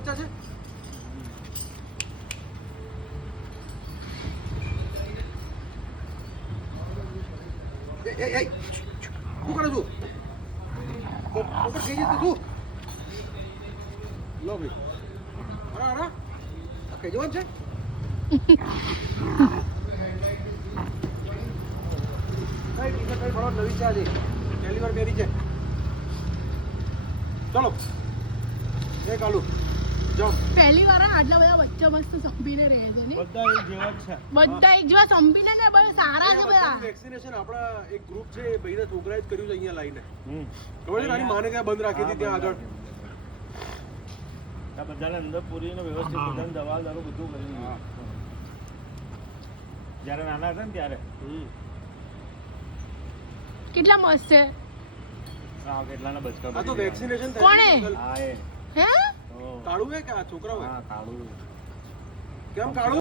બચ્ચા છે? એ શું કરે છું? પોપટ કઈ જતો તું? લો ભાઈ. અરે કઈ જવાનું છે? કઈ ભણો નવી છે આજે. પહેલી વાર પહેરી છે. ચલો એ કાલુ જાઓ. પહેલી વાર આટલા બધા બચ્ચા મસ્ત સંભીને રહે છે ને બધા એક જેવા જ છે. બધા એક જેવા સંભીને ને બધા સારા છે બધા. વેક્સિનેશન આપણા એક ગ્રુપ છે એ ભાઈના છોકરાએ જ કર્યું છે અહીંયા લાઈને. ખબર છે તારી માને ત્યાં બંધ રાખી હતી ત્યાં આગળ. આ બધાને અંદર પૂરીને વ્યવસ્થિત બધાને દવા દારૂ બધું કરી દીધું. જ્યારે નાના હતા ને ત્યારે કેટલા મસ્ત છે. હા કેટલાના બચકા આ તો વેક્સિનેશન કોણે? હા એ હે કાળુ હે કે આ છોકરા હોય? હા કાળું કેમ કાળુ?